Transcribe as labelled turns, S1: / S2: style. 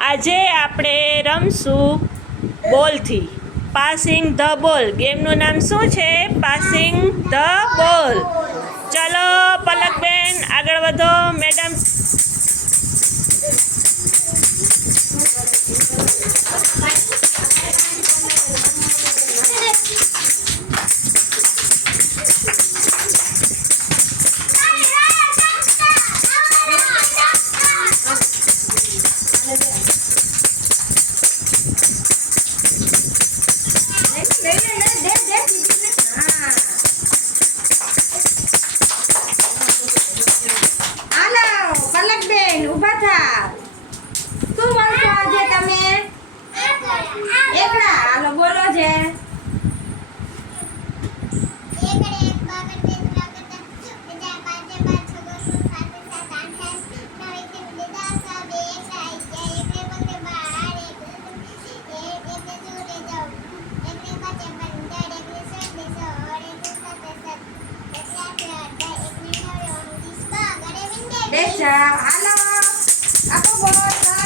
S1: આજે આપણે રમશું બોલથી. Passing the ball ગેમનું નામ શું છે? પાસિંગ ધ બોલ ચલો, પલકબેન, આગળ વધો. મેડમ
S2: આજે તમે એકડા હાલો બોલો છે બેસા હાલો આપો બોલ હાલો